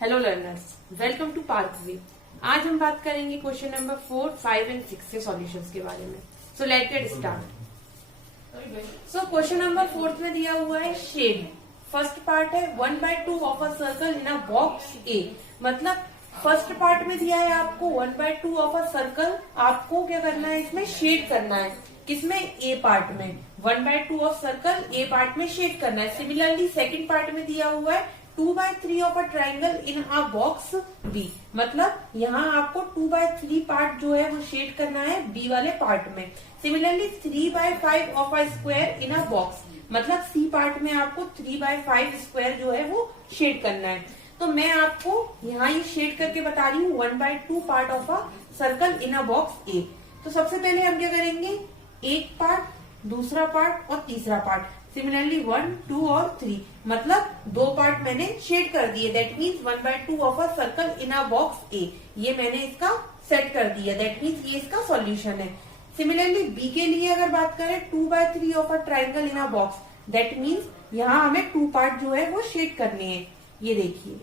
Hello learners, welcome to Pathway. आज हम बात करेंगे क्वेश्चन नंबर 4, 5 एंड 6 के सॉल्यूशंस के बारे में। So let get start. So question number 4 में दिया हुआ है शेड। फर्स्ट पार्ट है 1/2 of a circle in a box A. मतलब फर्स्ट पार्ट में दिया है आपको 1/2 ऑफ अ सर्कल। आपको क्या करना है, इसमें शेड करना है। किसमें? ए पार्ट में। 1/2 ऑफ सर्कल ए पार्ट में शेड करना है। सिमिलरली सेकंड पार्ट में दिया हुआ है 2/3 of a triangle in a box B. मतलब यहाँ आपको 2/3 पार्ट जो है वो शेड करना है बी वाले पार्ट में। Similarly 3/5 of a square in a box. मतलब सी पार्ट में आपको 3/5 स्क्वायर जो है वो शेड करना है। तो मैं आपको यहाँ ये शेड करके बता रही हूँ 1/2 part of a circle in a box A. तो सबसे पहले हम क्या करेंगे, एक पार्ट, दूसरा पार्ट और तीसरा पार्ट। सिमिलरली 1, 2 और 3, मतलब दो पार्ट मैंने शेड कर दिए। That means 1/2 of a circle in a box A. ये मैंने इसका सेट कर दिया। दैट मीन्स ये इसका सॉल्यूशन है। सिमिलरली बी के लिए अगर बात करें 2/3 of a triangle in a box. That means यहाँ हमें 2 पार्ट जो है वो शेड करने हैं। ये देखिए,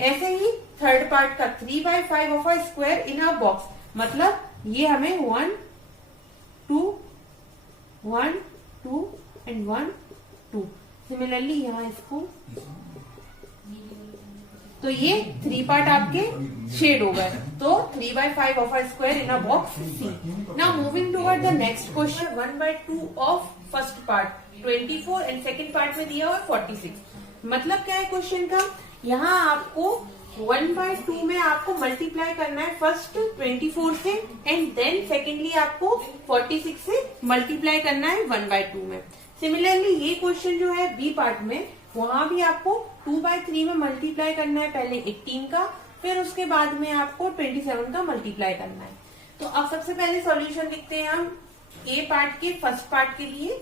ऐसे ही थर्ड पार्ट का 3/5 of a square in a box. मतलब ये हमें 1, 2, 1, 2 एंड 1, 2। सिमिलरली यहाँ इसको, तो ये 3 पार्ट आपके शेड हो गए। तो 3/5 of a square in a box C. Now moving toward the next question. 1/2 of first part 24 and second part में दिया हुआ 46। मतलब क्या है क्वेश्चन का, यहाँ आपको 1/2 में आपको मल्टीप्लाई करना है फर्स्ट 24 से एंड देन सेकेंडली आपको 46 से मल्टीप्लाई करना है 1/2 में। सिमिलरली ये क्वेश्चन जो है बी पार्ट में, वहां भी आपको 2/3 में मल्टीप्लाई करना है। पहले 18 का, फिर उसके बाद में आपको 27 का मल्टीप्लाई करना है। तो अब सबसे पहले सॉल्यूशन लिखते हैं हम ए पार्ट के फर्स्ट पार्ट के लिए।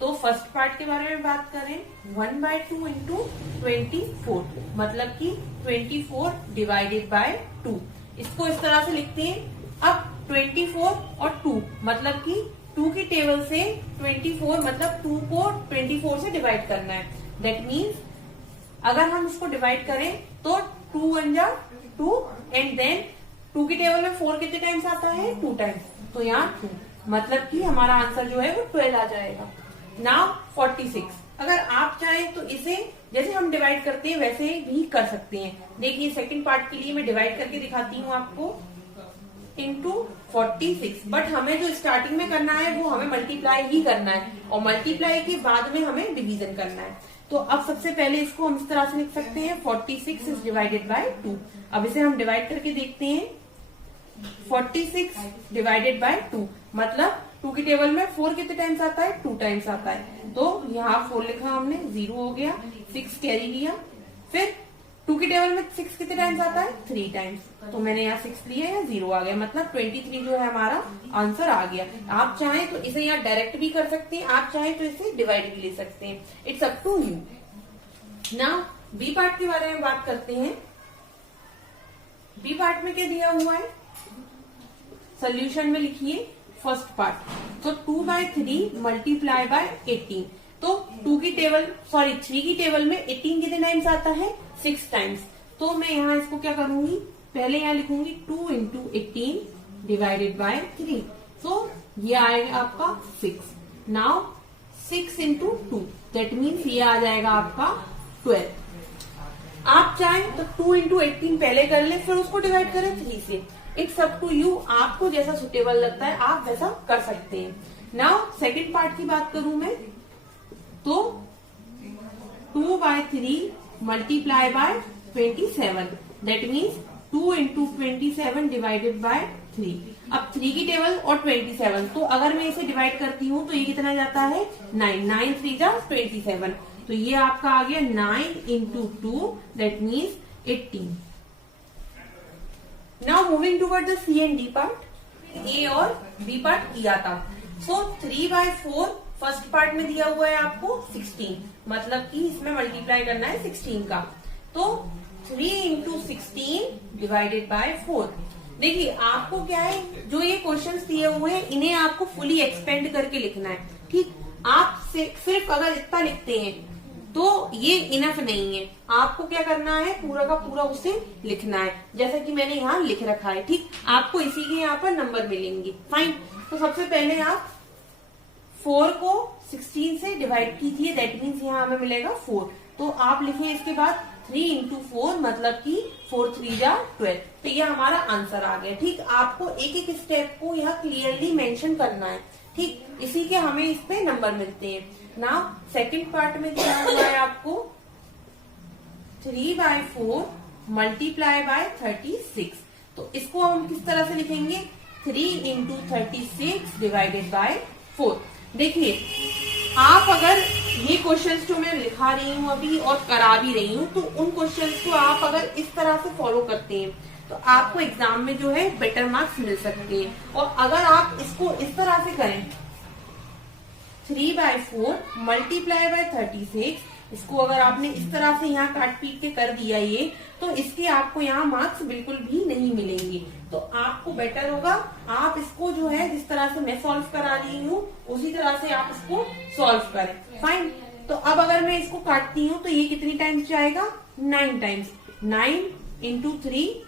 तो फर्स्ट पार्ट के बारे में बात करें, 1/2 इंटू 24, मतलब कि 24 डिवाइडेड बाय 2। इसको इस तरह से लिखते हैं। अब 24 और 2, मतलब कि 2 की टेबल से 24, मतलब 2 को 24 से डिवाइड करना है। दैट मीन्स अगर हम इसको डिवाइड करें तो 2 1 जा 2 एंड देन 2 की टेबल में 4 कितने टाइम्स आता है? 2 टाइम्स। तो यहाँ 2, मतलब कि हमारा आंसर जो है वो 12 आ जाएगा। नाउ 46। अगर आप चाहें तो इसे जैसे हम डिवाइड करते हैं वैसे भी कर सकते हैं। देखिए सेकंड पार्ट के लिए मैं डिवाइड करके दिखाती हूँ आपको। इंटू 46, बट हमें जो स्टार्टिंग में करना है वो हमें मल्टीप्लाई ही करना है और मल्टीप्लाई के बाद में हमें डिवीजन करना है। तो अब सबसे पहले इसको हम इस तरह से लिख सकते हैं, 46 इज डिवाइडेड बाय 2। अब इसे हम डिवाइड करके देखते हैं। 46 डिवाइडेड बाय 2, मतलब 2 की टेबल में 4 कितने टाइम्स आता है? 2 टाइम्स आता है। तो यहाँ 4 लिखा हमने, 0 हो गया, 6 कैरी लिया। फिर 2 की टेबल में 6 कितने टाइम्स आता है? 3 टाइम्स। तो मैंने यहाँ 6 लिया, या 0 आ गया। मतलब 23 जो है हमारा आंसर आ गया। आप चाहें तो इसे यहाँ डायरेक्ट भी कर सकते हैं, आप चाहें तो इसे डिवाइड भी ले सकते हैं। It's up to you. Now B part के बारे में बात करते हैं। बी पार्ट में क्या दिया हुआ है? सोल्यूशन में लिखिए फर्स्ट पार्ट। तो 2/3 मल्टीप्लाई बाय 18। तो 3 की टेबल में 18 कितने टाइम्स आता है? 6 टाइम्स। तो मैं यहाँ इसको क्या करूंगी, पहले यहाँ लिखूंगी 2 इंटू 18 डिवाइडेड बाय 3। तो ये आएगा आपका 6। नाउ 6 इंटू 2, दैट मीन्स ये आ जाएगा आपका 12। आप चाहें तो 2 इंटू 18 पहले कर ले, फिर उसको डिवाइड करें 3 से। इट्स अप टू यू, आपको जैसा सुटेबल लगता है आप वैसा कर सकते हैं। नाउ सेकंड पार्ट की बात करूं मैं, तो 2/3 multiply by 27। That means 2 into 27 divided by 3। अब 3 की टेबल और 27, तो अगर मैं इसे डिवाइड करती हूँ तो ये कितना जाता है? 9। 9 3 जा 27। तो ये आपका आ गया 9 into 2, that means 18। Now moving toward the C and D part. A और बी पार्ट किया था। सो 3/4 फर्स्ट पार्ट में दिया हुआ है आपको 16, मतलब कि इसमें मल्टीप्लाई करना है 16 का। तो 3 इंटू 16 डिवाइडेड बाय 4। देखिए आपको क्या है, जो ये क्वेश्चंस दिए हुए हैं इन्हें आपको फुली एक्सपेंड करके लिखना है। ठीक, आप सिर्फ अगर इतना लिखते हैं तो ये इनफ नहीं है, आपको क्या करना है, पूरा का पूरा उसे लिखना है, जैसा कि मैंने यहाँ लिख रखा है। ठीक, आपको इसी के यहाँ पर नंबर मिलेंगे। फाइन, तो सबसे पहले आप 4 को 16 से डिवाइड कीजिए, दैट मीन्स यहाँ हमें मिलेगा 4। तो आप लिखें इसके बाद 3 इंटू 4, मतलब कि 4 3 जा 12। तो ये हमारा आंसर आ गया। ठीक, आपको एक एक स्टेप को यहाँ क्लियरली मेंशन करना है। ठीक, इसी के हमें इस पे नंबर मिलते हैं। नाउ सेकंड पार्ट में दिया हुआ है आपको 3/4 मल्टीप्लाई बाय 36। तो इसको हम किस तरह से लिखेंगे, 3 इंटू 36 डिवाइडेड बाय 4। देखिए, आप अगर ये क्वेश्चंस जो मैं लिखा रही हूँ अभी और करा भी रही हूँ, तो उन क्वेश्चंस को आप अगर इस तरह से फॉलो करते हैं तो आपको एग्जाम में जो है बेटर मार्क्स मिल सकते हैं। और अगर आप इसको इस तरह से करें, 3/4 मल्टीप्लाई बाय 36, इसको अगर आपने इस तरह से यहाँ काट पीट के कर दिया ये, तो इसके आपको यहाँ मार्क्स बिल्कुल भी नहीं मिलेंगे। तो आपको बेटर होगा आप इसको जो है जिस तरह से मैं सॉल्व करा रही हूँ उसी तरह से आप इसको सॉल्व करें। फाइन, तो अब अगर मैं इसको काटती हूँ तो ये कितनी टाइम्स जाएगा, 9 टाइम्स। 9 इंटू 3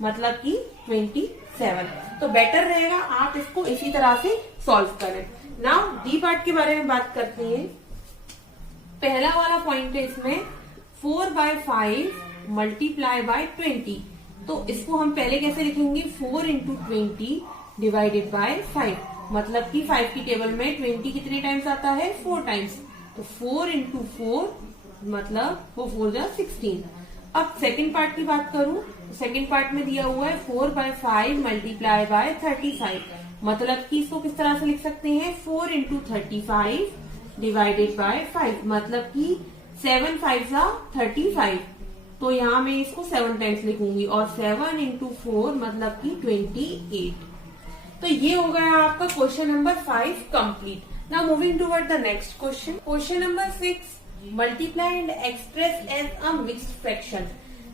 मतलब कि 27। तो बेटर रहेगा आप इसको इसी तरह से सॉल्व करें। नाउ डी पार्ट के बारे में बात करते हैं। पहला वाला पॉइंट है इसमें 4/5 मल्टीप्लाई बाय 20। तो इसको हम पहले कैसे लिखेंगे, 4 इंटू 20 डिवाइडेड बाय 5, मतलब कि 5 की टेबल में 20 कितने टाइम्स आता है, 4 टाइम्स। तो 4 इंटू 4 मतलब वो 4 जा 16। अब सेकंड पार्ट की बात करूं तो सेकंड पार्ट में दिया हुआ है 4/5 मल्टीप्लाई बाय 35, मतलब कि इसको किस तरह से लिख सकते हैं, 4 इंटू 35 डिवाइडेड बाय 5, मतलब कि 7 5 जा 35। तो यहाँ मैं इसको 7 टाइम्स लिखूंगी और 7 इंटू 4 मतलब कि 28। तो ये हो गया आपका question number 5 complete. Now moving toward the next question, question number 6, multiply and express as a mixed fraction.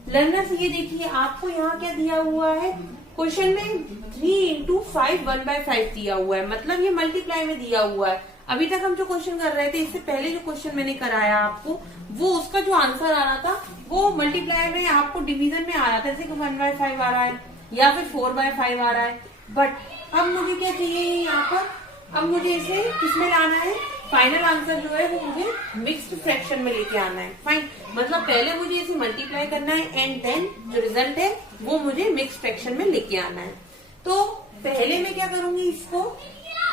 Learners ये देखिए, आपको यहाँ क्या दिया हुआ है, क्वेश्चन में 3 इंटू 5 1/5 दिया हुआ है, मतलब ये मल्टीप्लाई में दिया हुआ है। अभी तक हम जो क्वेश्चन कर रहे थे, इससे पहले जो क्वेश्चन मैंने कराया आपको, वो उसका जो आंसर आ रहा था वो मल्टीप्लाई में आपको डिवीजन में आ रहा था, जैसे कि 1/5 आ रहा है या फिर 4/5 आ रहा है। बट अब मुझे क्या चाहिए यहाँ पर, अब मुझे इसे किसमें लाना है, फाइनल आंसर जो है वो मुझे मिक्स्ड फ्रैक्शन में लेके आना है। फाइन, मतलब पहले मुझे इसे मल्टीप्लाई करना है एंड देन जो रिजल्ट है वो मुझे मिक्स्ड फ्रैक्शन में लेके आना है। तो पहले मैं क्या करूंगी, इसको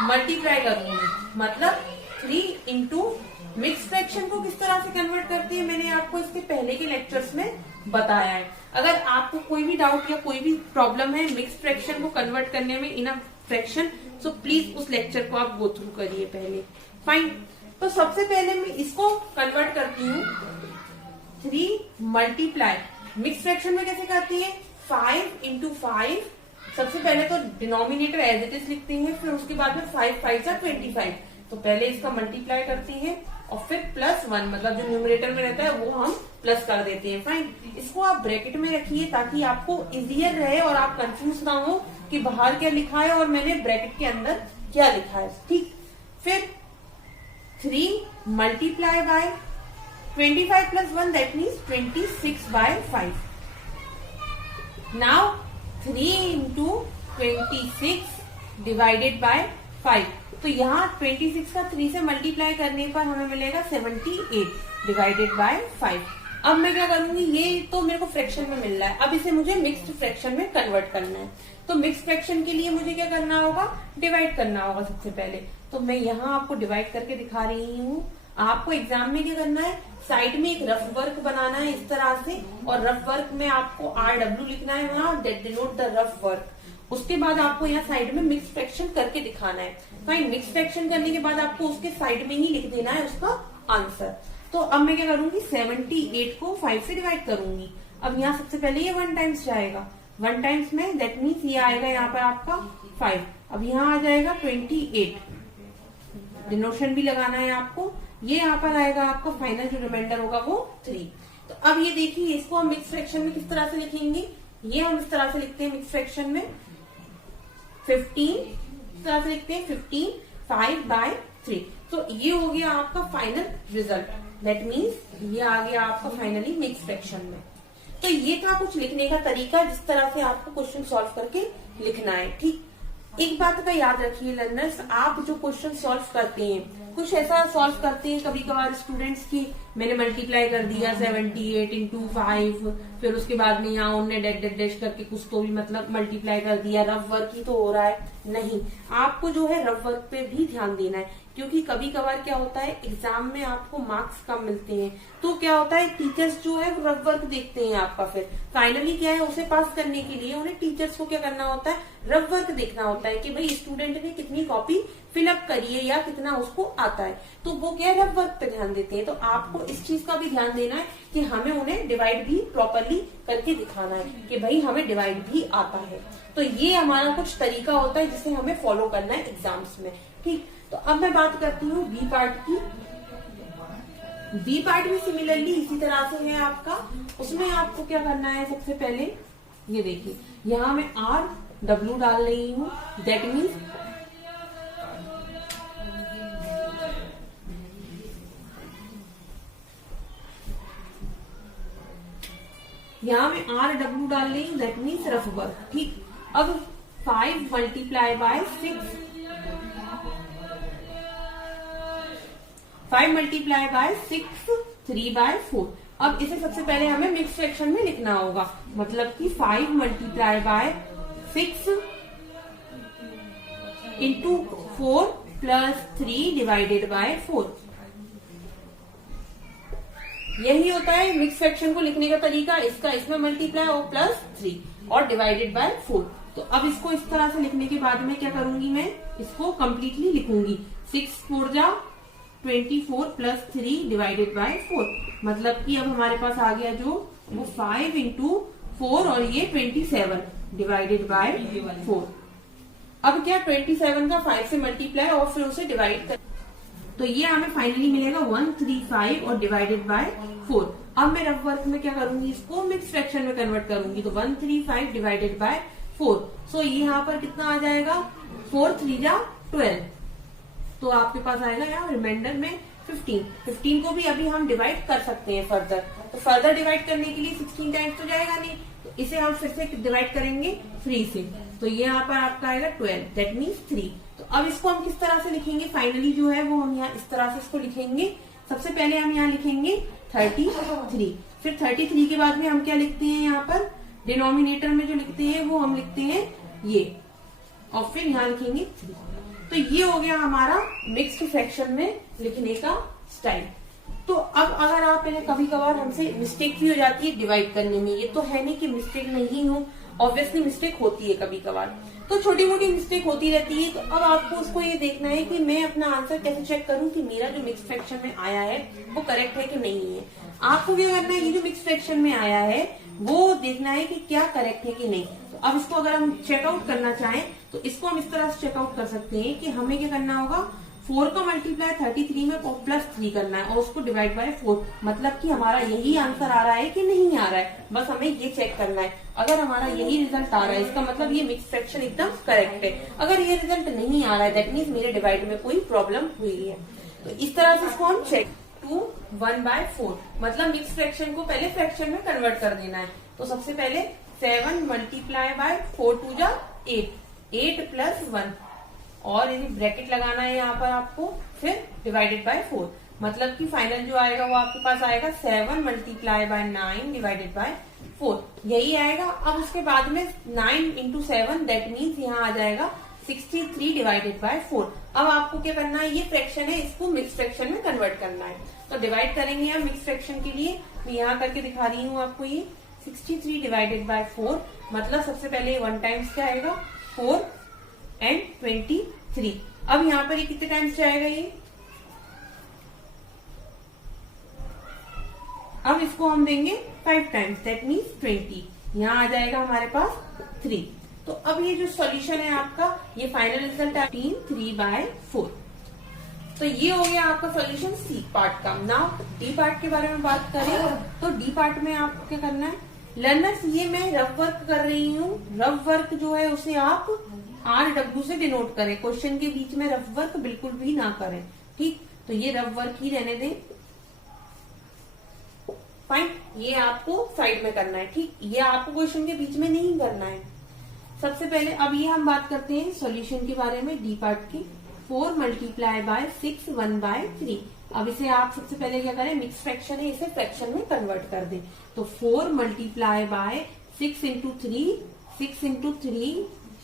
मल्टीप्लाई करूंगी, मतलब 3 इंटू मिक्स्ड फ्रैक्शन को किस तरह से कन्वर्ट करती है मैंने आपको इसके पहले के लेक्चर्स में बताया है। अगर आपको कोई भी डाउट या कोई भी प्रॉब्लम है मिक्स्ड फ्रैक्शन को कन्वर्ट करने में इन अ फ्रैक्शन, सो प्लीज उस लेक्चर को आप गो थ्रू करिए पहले। फाइन, तो सबसे पहले मैं इसको कन्वर्ट करती हूँ, 3 मल्टीप्लाई मिक्स्ड फ्रैक्शन में कैसे करती है, 5 इंटू 5, सबसे पहले तो डिनोमिनेटर एज इट इज लिखते हैं, फिर उसके बाद में 5 5 जा 25। तो पहले इसका मल्टीप्लाई करती है और फिर +1, मतलब जो न्यूमरेटर में रहता है वो हम प्लस कर देते हैं। फाइन, इसको आप ब्रैकेट में रखिए ताकि आपको इजियर रहे और आप कंफ्यूज ना हो कि बाहर क्या लिखा है और मैंने ब्रैकेट के अंदर क्या लिखा है। ठीक, फिर 3 multiply by 25 + 1 that means 26/5। Now 3 into 26 divided by 5। तो यहाँ 26 का 3 से मल्टीप्लाई करने पर हमें मिलेगा 78 डिवाइडेड बाय 5। अब मैं क्या करूंगी, ये तो मेरे को फ्रैक्शन में मिल रहा है, अब इसे मुझे मिक्स्ड फ्रैक्शन में कन्वर्ट करना है। तो मिक्स्ड फ्रैक्शन के लिए मुझे क्या करना होगा, डिवाइड करना होगा सबसे पहले। तो मैं यहाँ आपको डिवाइड करके दिखा रही हूँ। आपको एग्जाम में क्या करना है, साइड में एक रफ वर्क बनाना है इस तरह से, और रफ वर्क में आपको RW लिखना है वहाँ, that denote the rough work. उसके बाद आपको यहाँ साइड में मिक्स फ्रैक्शन करके दिखाना है। फाइन, मिक्स फ्रैक्शन करने के बाद आपको उसके साइड में ही लिख देना है उसका आंसर। तो अब मैं क्या करूंगी, 78 को 5 से डिवाइड करूंगी। अब यहाँ सबसे पहले ये 1 टाइम्स जाएगा, 1 टाइम्स में दैट मीन्स ये आएगा यहाँ पर आपका 5। अब यहाँ आ जाएगा 28, डिनोशन भी लगाना है आपको। ये यहाँ पर आएगा आपका फाइनल जो रिमाइंडर होगा वो 3। तो अब ये देखिए, इसको हम मिक्स फ्रैक्शन में किस तरह से लिखेंगे, ये हम इस तरह से लिखते हैं मिक्स फ्रैक्शन में 15, इस तरह से लिखते हैं 15 5/3। तो ये हो गया आपका फाइनल रिजल्ट। दैट मीन्स ये आ गया आपका फाइनली मिक्स फ्रैक्शन में। तो ये था कुछ लिखने का तरीका जिस तरह से आपको क्वेश्चन सॉल्व करके लिखना है। ठीक, एक बात का याद रखिए लर्नर्स, आप जो क्वेश्चन सॉल्व करते हैं कुछ ऐसा सॉल्व करते हैं कभी कभार स्टूडेंट्स की, मैंने मल्टीप्लाई कर दिया 78 इंटू 5, फिर उसके बाद में यहाँ उनने डैश डैश डैश करके कुछ तो भी मतलब मल्टीप्लाई कर दिया, रफ वर्क ही तो हो रहा है। नहीं, आपको जो है रफ वर्क पे भी ध्यान देना है, क्योंकि कभी कभार क्या होता है एग्जाम में आपको मार्क्स कम मिलते हैं, तो क्या होता है टीचर्स जो है रफ वर्क देखते हैं आपका, फिर फाइनली क्या है उसे पास करने के लिए उन्हें टीचर्स को क्या करना होता है, रफ वर्क देखना होता है कि भाई स्टूडेंट ने कितनी कॉपी फिलअप करी है या कितना उसको आता है, तो वो क्या है रफ वर्क पे ध्यान देते हैं। तो आपको इस चीज का भी ध्यान देना है कि हमें उन्हें डिवाइड भी प्रॉपरली करके दिखाना है कि भाई हमें डिवाइड भी आता है। तो ये हमारा कुछ तरीका होता है जिसे हमें फॉलो करना है एग्जाम्स में। ठीक, तो अब मैं बात करती हूँ बी पार्ट की। बी पार्ट भी सिमिलरली इसी तरह से है आपका। उसमें आपको क्या करना है, सबसे पहले ये देखिए यहाँ मैं RW डाल रही हूँ, दैट मीन्स यहाँ मैं RW डाल रही हूँ, दैट मीन्स रफ वर्क। ठीक, अब 5 multiply by 6, 5 multiply by 6, 3 by 4। अब इसे सबसे पहले हमें मिक्स फ्रैक्शन में लिखना होगा, मतलब कि 5 multiply by 6 into 4 plus 3 divided by 4। यही होता है मिक्स फ्रैक्शन को लिखने का तरीका, इसका इसमें मल्टीप्लाई और प्लस 3 और डिवाइडेड बाय 4। तो अब इसको इस तरह से लिखने के बाद में क्या करूंगी, मैं इसको कंप्लीटली लिखूंगी। 6 4 जा 24 प्लस 3 डिवाइडेड बाय 4, मतलब कि अब हमारे पास आ गया जो वो 5 इंटू 4 और ये 27 डिवाइडेड बाय 4। अब क्या 27 का 5 से मल्टीप्लाई और फिर उसे डिवाइड कर, तो ये हमें फाइनली मिलेगा 135 और डिवाइडेड बाय 4। अब मैं रफ वर्क में क्या करूंगी, इसको मिक्स फ्रैक्शन में कन्वर्ट करूंगी, तो 135 डिवाइडेड बाय 4। सो ये यहाँ पर कितना आ जाएगा, 4 3 जा 12, तो आपके पास आएगा यहाँ रिमाइंडर में 15 को भी अभी हम डिवाइड कर सकते हैं फर्दर। तो फर्दर डिवाइड करने के लिए 16 टाइम्स तो जाएगा नहीं, तो इसे हम फिर से डिवाइड करेंगे 3 से, तो ये यहाँ पर आपका आएगा 12, दैट मीन्स 3। तो अब इसको हम किस तरह से लिखेंगे, फाइनली जो है वो हम यहाँ इस तरह से इसको लिखेंगे। सबसे पहले हम यहाँ लिखेंगे 33, फिर 33 के बाद में हम क्या लिखते हैं, यहाँ पर डिनोमिनेटर में जो लिखते हैं वो हम लिखते हैं ये, और फिर यहाँ लिखेंगे 3। तो ये हो गया हमारा मिक्स्ड फ्रैक्शन में लिखने का स्टाइल। तो अब अगर आप कभी कभार हमसे मिस्टेक भी हो जाती है डिवाइड करने में, ये तो है नहीं कि मिस्टेक नहीं हो, ऑब्वियसली मिस्टेक होती है कभी कभार, तो छोटी मोटी मिस्टेक होती रहती है। तो अब आपको उसको ये देखना है कि मैं अपना आंसर कैसे चेक करूं कि मेरा जो मिक्स फ्रैक्शन में आया है वो करेक्ट है कि नहीं है। आपको क्या करना है, ये जो मिक्स फ्रैक्शन में आया है वो देखना है कि क्या करेक्ट है कि नहीं। तो अब इसको अगर हम चेकआउट करना चाहें तो इसको हम इस तरह से चेकआउट कर सकते हैं कि हमें क्या करना होगा, 4 का मल्टीप्लाई 33 में प्लस 3 करना है और उसको डिवाइड बाय 4, मतलब कि हमारा यही आंसर आ रहा है कि नहीं आ रहा है, बस हमें ये चेक करना है। अगर हमारा यही रिजल्ट आ रहा है इसका मतलब ये मिक्स फ्रैक्शन एकदम करेक्ट है। अगर ये रिजल्ट नहीं आ रहा है दैट मीन्स मेरे डिवाइड में कोई प्रॉब्लम हुई है। तो इस तरह से इसको हम चेक 2 1/4, मतलब मिक्स फ्रैक्शन को पहले फ्रैक्शन में कन्वर्ट कर देना है। तो सबसे पहले 7 मल्टीप्लाई बाय 4 2 जा 8 प्लस 1, और यदि ब्रैकेट लगाना है यहाँ पर आपको, फिर डिवाइडेड बाय 4, मतलब कि फाइनल जो आएगा वो आपके पास आएगा 7 मल्टीप्लाई बाय 9 डिवाइडेड बाय 4, यही आएगा। अब उसके बाद में 9 इंटू 7 दैट मीन्स यहाँ आ जाएगा 63 डिवाइडेड बाय 4। अब आपको क्या करना है, ये फ्रैक्शन है इसको मिक्स फ्रैक्शन में कन्वर्ट करना है। तो डिवाइड करेंगे हम मिक्स फ्रैक्शन के लिए, मैं यहाँ करके दिखा रही हूँ आपको। ये 63 डिवाइडेड बाय 4, मतलब सबसे पहले 1 टाइम्स क्या आएगा 4 एंड 23। अब यहाँ पर ये कितने टाइम्स जाएगा ये, अब इसको हम देंगे 5 टाइम्स दैट मीन्स 20, यहाँ आ जाएगा हमारे पास 3। तो अब ये जो सॉल्यूशन है आपका, ये फाइनल रिजल्ट है 3/4। तो ये हो गया आपका सॉल्यूशन सी पार्ट का। नाउ डी पार्ट के बारे में बात करें तो डी पार्ट में आपको क्या करना है लर्नर्स, ये मैं रफ वर्क कर रही हूँ। रफ वर्क जो है उसे आप RW से डिनोट करें, क्वेश्चन के बीच में रफ वर्क बिल्कुल भी ना करें, ठीक। तो ये रफ वर्क ही रहने दें। फाइन, ये आपको साइड में करना है, ठीक, ये आपको क्वेश्चन के बीच में नहीं करना है। सबसे पहले अब ये हम बात करते हैं सॉल्यूशन के बारे में, डी पार्ट की। 4 मल्टीप्लाई बाय 6 1/3। अब इसे आप सबसे पहले क्या करें, मिक्स फ्रैक्शन है, इसे फ्रैक्शन में कन्वर्ट कर दें। तो 4 multiply by 6 into 3, 6 into 3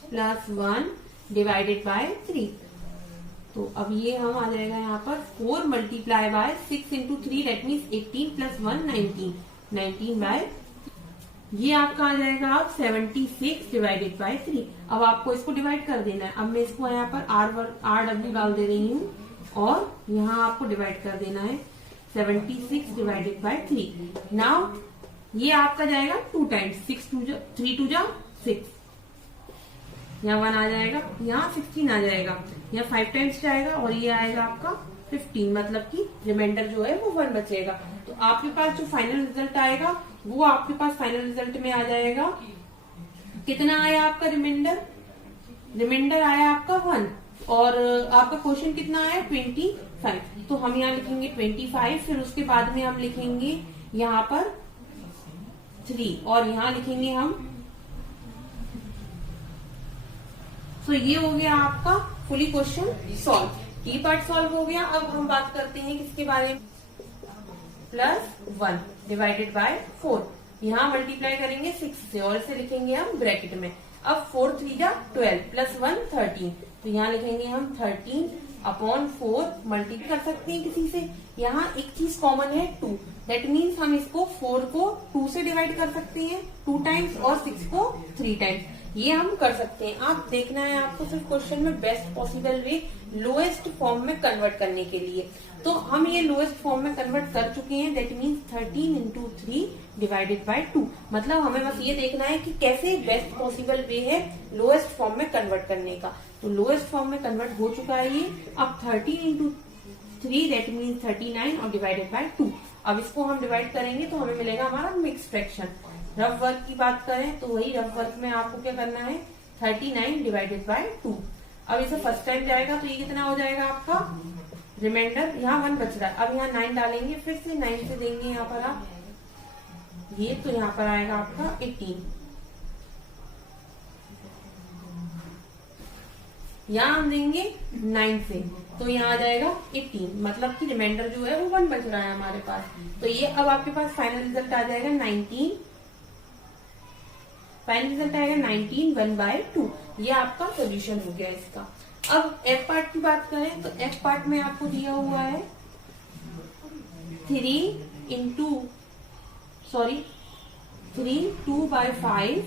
plus 1 divided by 3। तो अब ये हम आ जाएगा यहाँ पर 4 multiply by 6 into 3 that means 18 plus 1 19, 19 by, ये आपका आ जाएगा आप 76 डिवाइडेड बाय 3। अब आपको इसको डिवाइड कर देना है। अब मैं इसको यहाँ पर RW डाल दे रही हूँ और यहाँ आपको डिवाइड कर देना है 76 डिवाइडेड बाय 3। नाउ ये आपका जाएगा 2 टाइम्स, 3 2 जा 6, यहाँ 1 आ जाएगा, यहाँ 16 आ जाएगा, यहाँ 5 टाइम्स जाएगा और ये आएगा आपका 15, मतलब कि रिमाइंडर जो है वो 1 बचेगा। तो आपके पास जो फाइनल रिजल्ट आएगा वो आपके पास फाइनल रिजल्ट में आ जाएगा, कितना आया आपका रिमाइंडर, रिमाइंडर आया आपका 1 और आपका क्वेश्चन कितना आया 25। तो हम यहाँ लिखेंगे 25, फिर उसके बाद में हम लिखेंगे यहाँ पर 3 और यहाँ लिखेंगे हम। तो ये हो गया आपका fully question solve, D part solve हो गया। अब हम बात करते हैं किसके बारे में, +1 डिवाइडेड बाय 4। यहाँ मल्टीप्लाई करेंगे 6 से और इसे लिखेंगे हम ब्रैकेट में। अब 4 3 जा 12 प्लस 1 13, तो यहाँ लिखेंगे हम 13 अपॉन 4, मल्टीप्लाई कर सकते हैं किसी से। यहाँ एक चीज कॉमन है 2, दैट मीन्स हम इसको 4 को 2 से डिवाइड कर सकते हैं 2 टाइम्स और 6 को 3 टाइम्स, ये हम कर सकते हैं। आप देखना है आपको सिर्फ क्वेश्चन में best possible way lowest form में कन्वर्ट करने के लिए। तो हम ये लोएस्ट फॉर्म में कन्वर्ट कर चुके हैं, that means 13 into 3 divided by 2। मतलब हमें बस ये देखना है कि कैसे बेस्ट पॉसिबल वे है लोएस्ट फॉर्म में कन्वर्ट करने का। तो लोएस्ट फॉर्म में कन्वर्ट हो चुका है ये। अब 13 इंटू 3 दैट मीन्स 39 और डिवाइडेड बाय 2। अब इसको हम डिवाइड करेंगे तो हमें मिलेगा हमारा मिक्स फ्रैक्शन। रफ वर्क की बात करें तो वही रफ वर्क में आपको क्या करना है 39 डिवाइडेड बाय 2। अब इसे फर्स्ट टाइम जाएगा तो ये कितना हो जाएगा आपका रिमाइंडर, यहाँ 1 बच रहा है। अब यहाँ 9 डालेंगे, फिर से 9 से देंगे यहाँ पर आप ये, तो यहाँ पर आएगा आपका 18। यहाँ हम देंगे 9 से, तो यहाँ आ जाएगा 18, मतलब कि रिमाइंडर जो है वो 1 बच रहा है हमारे पास। तो ये अब आपके पास फाइनल रिजल्ट आ जाएगा 19, फाइनल रिजल्ट आएगा 19 1/2। ये आपका सोल्यूशन हो गया इसका। अब एफ पार्ट की बात करें तो एफ पार्ट में आपको दिया हुआ है 3 2/5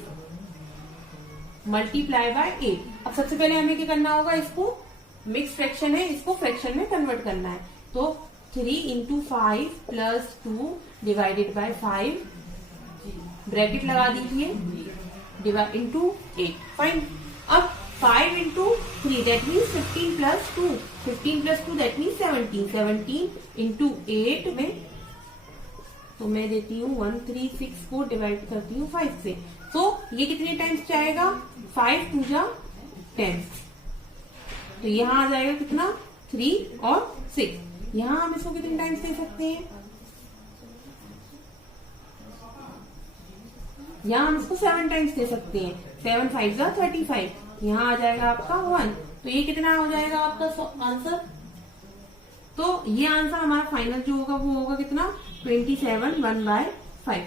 मल्टीप्लाई बाय 8। अब सबसे पहले हमें क्या करना होगा, इसको मिक्स फ्रैक्शन है, इसको फ्रैक्शन में कन्वर्ट करना है। तो 3 into 5 plus 2 divided by 5, bracket लगा दीजिए, डिवाइड इंटू 8। फाइन। अब 5 into 3 that means 15 plus 2, 15 plus 2 that means 17, 17 into 8 में, तो मैं देती हूँ 136 को डिवाइड करती हूँ 5 से। तो ये कितने टाइम्स जाएगा 5 2 जा 10, तो यहाँ आ जाएगा कितना 3 और 6। यहाँ हम इसको कितने टाइम्स दे सकते हैं, यहाँ हम इसको 7 टाइम्स दे सकते हैं। 7 5 जा 35, यहाँ आ जाएगा आपका 1। तो ये कितना हो जाएगा आपका आंसर, तो ये आंसर हमारा फाइनल जो होगा वो होगा कितना 27 1/5।